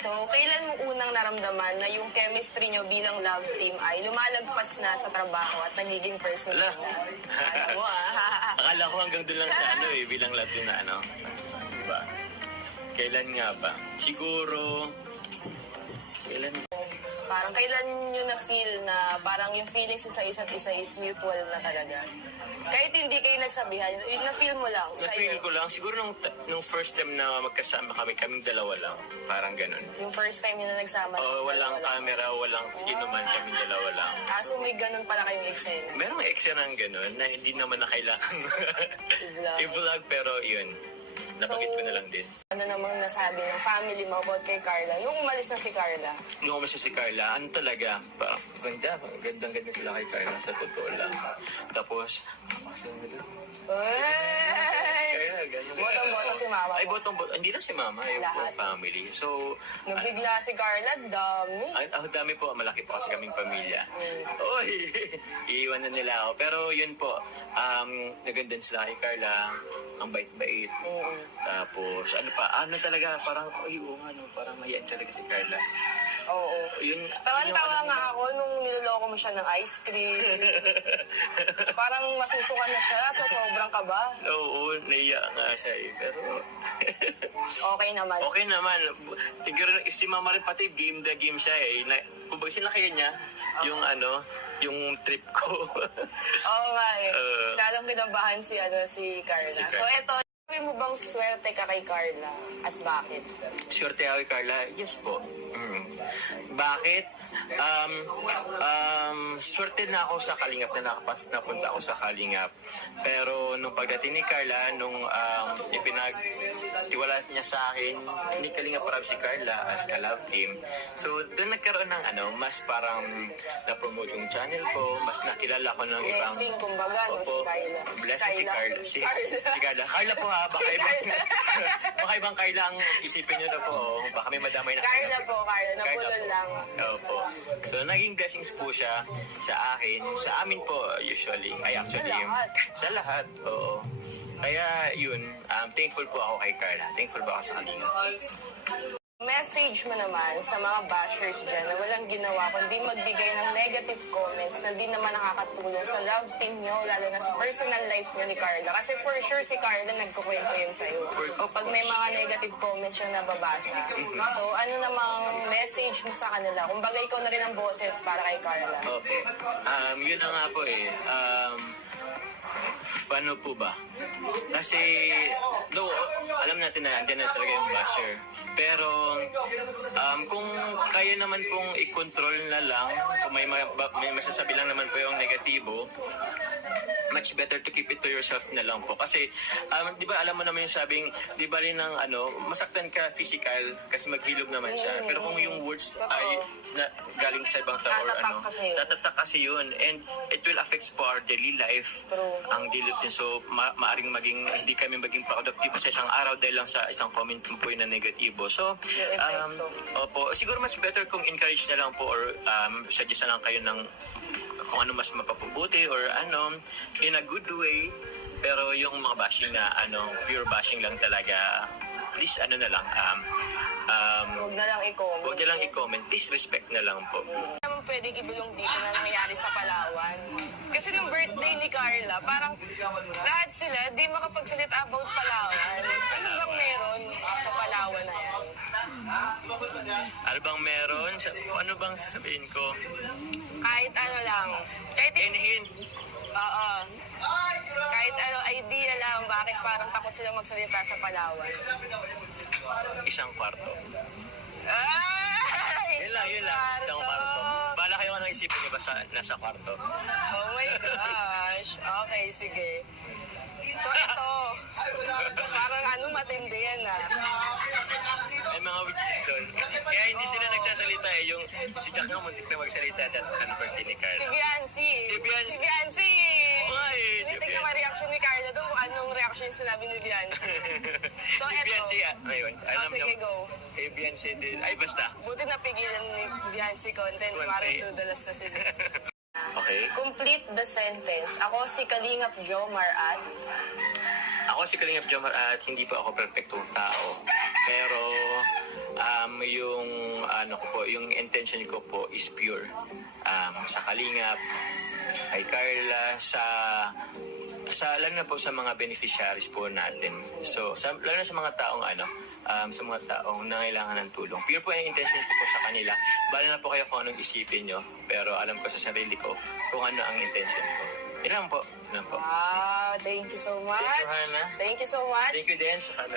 So, kailan mo unang naramdaman na yung chemistry nyo bilang love team ay lumalagpas na sa trabaho at nagiging personal na? Alam mo Akala ko hanggang doon lang sa bilang love team na Diba? Kailan nga ba? Siguro, kailan? Parang kailan nyo na-feel na parang yung feelings nyo sa isa't isa is mutual na talaga? Kahit hindi kayo nagsabihan, yun na-feel mo lang sa Na-feel ko lang, siguro nung first time na magkasama kaming dalawa lang. Parang ganun. Yung first time nyo na nagsama? Walang camera, walang sino man, kaming dalawa lang. So may ganun pala kayong eksena? Merong eksena ng ganun na hindi naman na kailangan i-vlog, pero yun. Napakit ko na lang din. Ano namang nasabi ng family mo about kay Carla? Nung umalis na si Carla? Nung umalis si Carla, talaga, parang gandang-ganda sila kay Carla sa totoo lang. Tapos, kaya ganun. Botong-boto si mama Ay, mo? botong-boto. Hindi lang si mama, yung Lahat. family. So, Nung bigla si Carla, dami. dami po, malaki po kasi kaming pamilya. Oy, iiwan na nila ako. Pero yun po, nagandan sila kay Carla, ang bait-bait. Tapos, ano talaga, parang, parang mayan talaga si Carla. Oo. Yun, Tawan-tawa nga ako nung niloloko mo siya ng ice cream. Parang masusuka na siya sa sobrang kaba. Oo, naiya nga siya Pero, Okay naman. okay naman. Siguro, si mama rin pati, game the game siya Kumbaga sinakaya niya, yung trip ko. Oo nga Lalong kinabahan si Carla. Si Carla. So eto, sabi mo bang swerte ka kay Carla? At bakit? Swerte ako kay Carla? Yes po. Bakit? Swerte na ako sa Kalingap na napunta ako sa Kalingap. Pero nung pagdating ni Carla, nung ipinagtiwala niya sa akin, ni Kalingap parang si Carla as ka-love team. So doon nagkaroon ng mas parang na-promote yung channel ko, mas nakilala ko ng ibang... Blessing, kumbaga, no? Si Carla. Blessing si Carla. Si Carla. Carla po baka ibang Carla ang isipin niyo na po. Baka may madamay na. Carla po, Carla. Napulol lang. Opo. So, naging blessings po siya sa akin. Sa amin po, usually. Actually. Sa lahat. Sa lahat, oo. Kaya, yun. Thankful po ako kay Carla. Thankful po ako sa kanila. Message mo naman sa mga bashers dyan na walang ginawa kundi magbigay ng negative comments na di naman nakakatulong sa love team nyo, lalo na sa personal life nyo ni Carla. Kasi for sure si Carla nagkukwento yun sa'yo. Pag may mga negative comments yung nababasa. So ano namang message mo sa kanila? Kumbaga ikaw na rin ang boses para kay Carla. Opo. Yun na nga po paano po ba? Kasi, alam natin na andyan na talaga yung basher. Pero, kung kaya naman pong i-control na lang, kung may masasabi lang naman po yung negatibo, much better to keep it to yourself na lang po. Kasi, di ba alam mo naman yung sabing, di ba rin ng masaktan ka physical kasi maghilog naman siya. Pero kung yung words ay galing sa ibang tao or tatatak kasi yun. And it will affect po our daily life. Ang daily life. So, maaring hindi kami maging productive sa isang araw dahil lang sa isang comment po yun na negatibo. So, opo, siguro much better kung encourage na lang po or suggest na lang kayo ng kung ano mas mapapabuti or in a good way. Pero yung mga bashing na pure bashing lang talaga, please na lang Huwag na lang i-comment. Huwag na lang i-comment, please respect na lang po. Naman pwedeng ibulong dito na nangyayari sa Palawan. Kasi nung birthday ni Carla, parang lahat sila di makapagsalita about Palawan. Ano bang meron sa Palawan na yan? Ano bang meron? Ano bang sabihin ko? Kahit ano lang. Kahit Hint. Oo. Kahit idea lang bakit parang takot sila magsalita sa Palawan. Isang kwarto. Ay! Yun lang. Isang kwarto. Bala kayo anong isipin niyo ba nasa kwarto? Oh my gosh. Okay, sige. So ito, parang matindi yan May mga witches doon. Kaya hindi sila nagsasalita Yung si Jack nga muntik na magsalita that birthday ni Carla. Si Biancy. Si Biancy. Ay, si Hindi tignan reaction ni Carla doon kung anong reaction yung sinabi ni Biancy. So si eto. Biancy, ayun. Sige, go. Kay Biancy din. Ay, basta. Buti napigilan ni Biancy content. Parang dudalas na sila. Okay. Complete the sentence. Ako si Kalingap Jomar at... Ako si Kalingap Jomar at hindi pa ako perfectong tao. Pero yung ano ko po, yung intention ko po is pure. Sa Kalingap, kay Carla, lalo na po sa mga beneficiaries po natin. So, lalo na sa mga taong sa mga taong nangailangan ng tulong. Pure po yung intention ko po sa kanila. Bala na po kayo kung anong isipin nyo, pero alam ko sa sarili ko kung ano ang intention ko. Yun lang po. Wow, thank you so much. Thank you, Hannah. Thank you so much. Thank you din sa